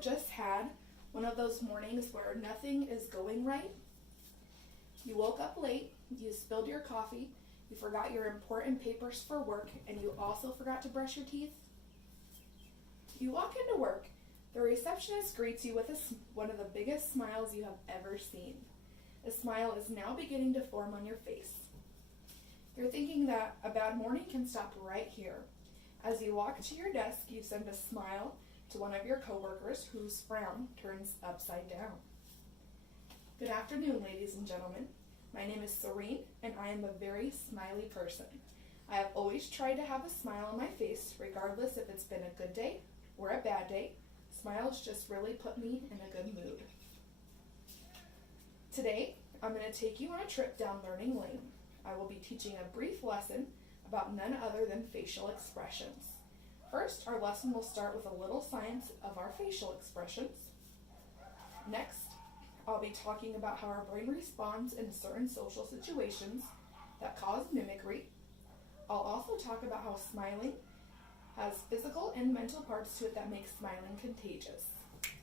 just had one of those mornings where nothing is going right? You woke up late, you spilled your coffee, you forgot your important papers for work, and you also forgot to brush your teeth? You walk into work. The receptionist greets you with one of the biggest smiles you have ever seen. A smile is now beginning to form on your face. You're thinking that a bad morning can stop right here. As you walk to your desk, you send a smile to one of your coworkers whose frown turns upside down. Good afternoon, ladies and gentlemen. My name is Serene, and I am a very smiley person. I have always tried to have a smile on my face, regardless if it's been a good day or a bad day. Smiles just really put me in a good mood. Today, I'm going to take you on a trip down learning lane. I will be teaching a brief lesson about none other than facial expressions. First, our lesson will start with a little science of our facial expressions. Next, I'll be talking about how our brain responds in certain social situations that cause mimicry. I'll also talk about how smiling has physical and mental parts to it that make smiling contagious.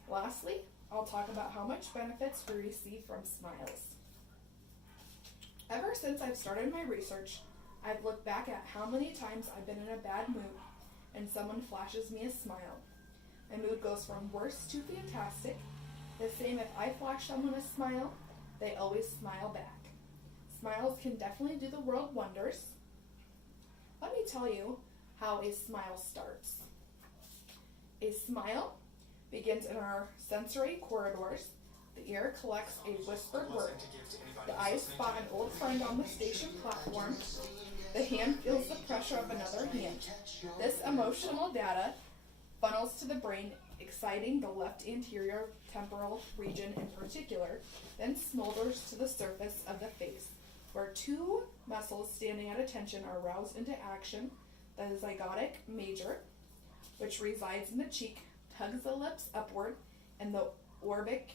Lastly, I'll talk about how much benefits we receive from smiles. Ever since I've started my research, I've looked back at how many times I've been in a bad mood and someone flashes me a smile. My mood goes from worse to fantastic. The same if I flash someone a smile, they always smile back. Smiles can definitely do the world wonders. Let me tell you how a smile starts. A smile begins in our sensory corridors. The ear collects a whispered word. The eyes spot an old friend on the station platform. The hand feels the pressure of another hand. This emotional data funnels to the brain, exciting the left anterior temporal region in particular, then smolders to the surface of the face, where two muscles standing at attention are roused into action. The zygotic major, which resides in the cheek, tugs the lips upward, and the orbic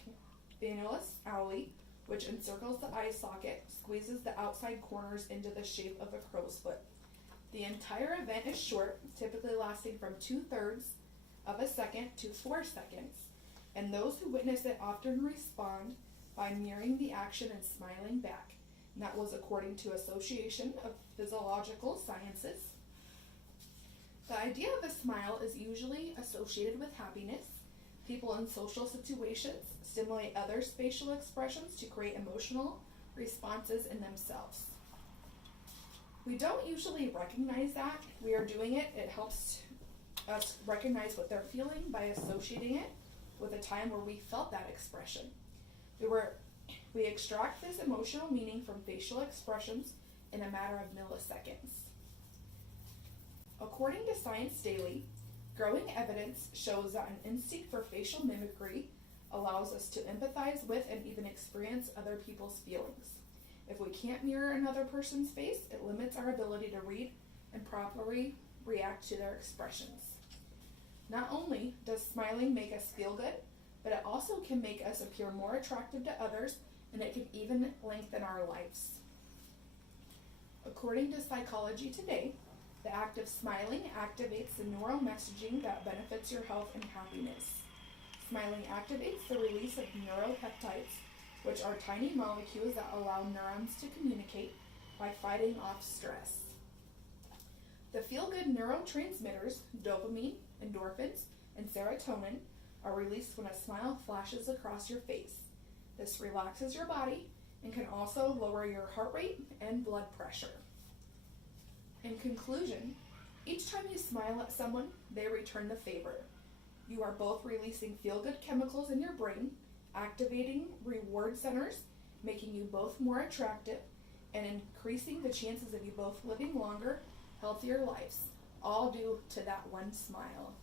venous owli, which encircles the eye socket, squeezes the outside corners into the shape of a crow's foot. The entire event is short, typically lasting from 2/3 of a second to 4 seconds, and those who witness it often respond by mirroring the action and smiling back. And that was according to Association of Physiological Sciences. The idea of a smile is usually associated with happiness. People in social situations stimulate others' facial expressions to create emotional responses in themselves. We don't usually recognize that we are doing it. It helps us recognize what they're feeling by associating it with a time where we felt that expression. We extract this emotional meaning from facial expressions in a matter of milliseconds. According to Science Daily, growing evidence shows that an instinct for facial mimicry allows us to empathize with and even experience other people's feelings. If we can't mirror another person's face, it limits our ability to read and properly react to their expressions. Not only does smiling make us feel good, but it also can make us appear more attractive to others, and it can even lengthen our lives. According to Psychology Today, the act of smiling activates the neural messaging that benefits your health and happiness. Smiling activates the release of neuropeptides, which are tiny molecules that allow neurons to communicate by fighting off stress. The feel-good neurotransmitters, dopamine, endorphins, and serotonin, are released when a smile flashes across your face. This relaxes your body and can also lower your heart rate and blood pressure. In conclusion, each time you smile at someone, they return the favor. You are both releasing feel-good chemicals in your brain, activating reward centers, making you both more attractive, and increasing the chances of you both living longer, healthier lives, all due to that one smile.